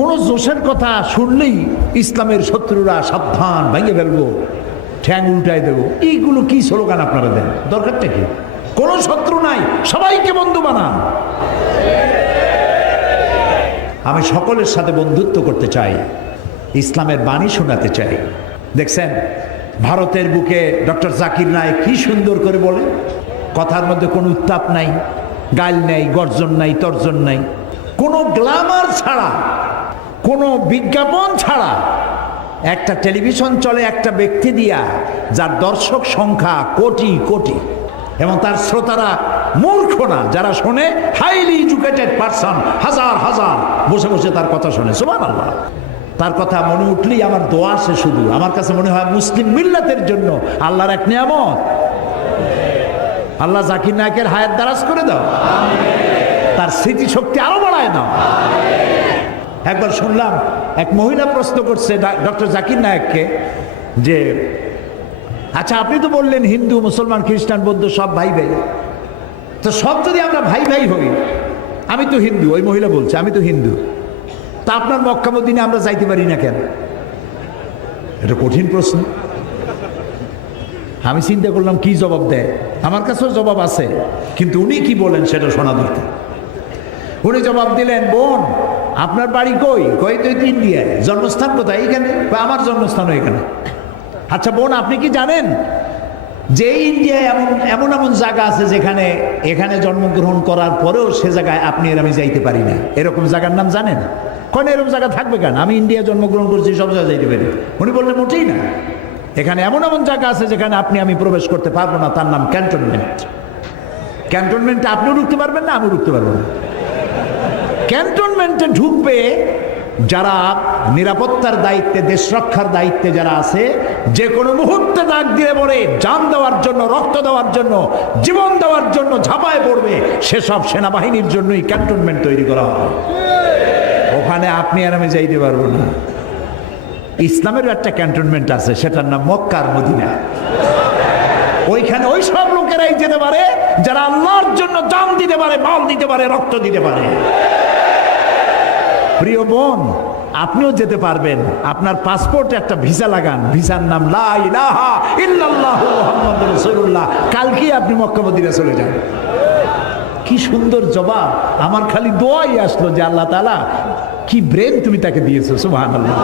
কোনো জোশের কথা শুনলেই ইসলামের শত্রুরা সাবধান, ভেঙে ফেলবো, ঠ্যাং উল্টায় দেবো, এইগুলো কি স্লোগান আপনারা দেন? দরকারটা কি? কোনো শত্রু নাই, সবাইকে বন্ধু বানান। আমি সকলের সাথে বন্ধুত্ব করতে চাই, ইসলামের বাণী শোনাতে চাই। দেখছেন ভারতের বুকে ডক্টর জাকির নায়েক কি সুন্দর করে বলে, কথার মধ্যে কোনো উত্তাপ নাই, গাল নাই, গর্জন নাই, তর্জন নাই, কোনো গ্ল্যামার ছাড়া, কোনো বিজ্ঞাপন ছাড়া একটা টেলিভিশন চলে একটা ব্যক্তি দিয়া, যার দর্শক সংখ্যা কোটি কোটি, এবং তার শ্রোতারা মূর্খ না, যারা শোনে হাইলি এডুকেটেড পারসন, হাজার হাজার বসে বসে তার কথা শোনে। সুবহানাল্লাহ। তার কথা মনে উঠলেই আমার দোয়া আসে শুধু। আমার কাছে মনে হয় মুসলিম মিল্লাতের জন্য আল্লাহর এক নিয়ামত। আল্লাহ জাকির নায়েকের হায়াত দারাজ করে দাও, তার স্মৃতিশক্তি আরো বাড়ায় দাও। একবার শুনলাম এক মহিলা প্রশ্ন করছে ডক্টর জাকির নায়েককে যে, আচ্ছা আপনি তো বললেন হিন্দু মুসলমান খ্রিস্টান বৌদ্ধ সব ভাই ভাই, তো সব যদি আমরা ভাই ভাই হই, আমি তো হিন্দু, ওই মহিলা বলছে আমি তো হিন্দু, তা আপনার মক্কা মদিনায় আমরা যাইতে পারি না কেন? এটা কঠিন প্রশ্ন। আমি চিন্তা করলাম কি জবাব দেয়। আমার কাছেও জবাব আছে, কিন্তু উনি কি বলেন সেটা শোনা দরকার। উনি জবাব দিলেন, বোন আপনার বাড়ি কই? কই তো ইন্ডিয়ায়। জন্মস্থান কোথায়? এইখানে। আমার জন্মস্থানও এখানে। আচ্ছা বোন আপনি কি জানেন যে ইন্ডিয়ায় এমন এমন জায়গা আছে যেখানে এখানে জন্মগ্রহণ করার পরেও সে জায়গায় আপনি আর আমি যাইতে পারি না, এরকম জায়গার নাম জানেন? কোন এরকম জায়গা থাকবে কেন? আমি ইন্ডিয়া জন্মগ্রহণ করছি, সব জায়গায় যাইতে পারি। উনি বললেন মোটেই না, এখানে এমন এমন জায়গা আছে যেখানে আপনি আমি প্রবেশ করতে পারবো না, তার নাম ক্যান্টনমেন্ট। ক্যান্টনমেন্টে আপনিও ঢুকতে পারবেন না, আমিও ঢুকতে পারবো না। ক্যান্টনমেন্টে ঢুকবে যারা নিরাপত্তার দায়িত্বে, দেশ রক্ষার দায়িত্বে যারা আছে, যে কোনো মুহূর্তে ডাক দিয়ে পড়ে জান দেওয়ার জন্য, রক্ত দেওয়ার জন্য, জীবন দেওয়ার জন্য ঝাঁপায় পড়বে, সেসব সেনাবাহিনীর জন্যই ক্যান্টনমেন্ট তৈরি করা হবে। ওখানে আপনি আর আমি যাইতে পারবো না। ইসলামেরও একটা ক্যান্টনমেন্ট আছে, সেটার নাম মক্কা আর মদিনা। ওইখানে ওই সব লোকেরাই যেতে পারে যারা আল্লাহর জন্য জান দিতে পারে, মাল দিতে পারে, রক্ত দিতে পারে। প্রিয় বোন আপনিও যেতে পারবেন, আপনার পাসপোর্টে একটা ভিসা লাগান, ভিসার নাম লা ইলাহা ইল্লাল্লাহু মুহাম্মাদুর রাসূলুল্লাহ। কালকে আপনি মক্কা মদিনা চলে যান। কি সুন্দর জবাব! আমার খালি দোয়াই আসলো যে আল্লাহ তাআলা কি ব্রেন তুমি তাকে দিয়েছো। সুবহানাল্লাহ।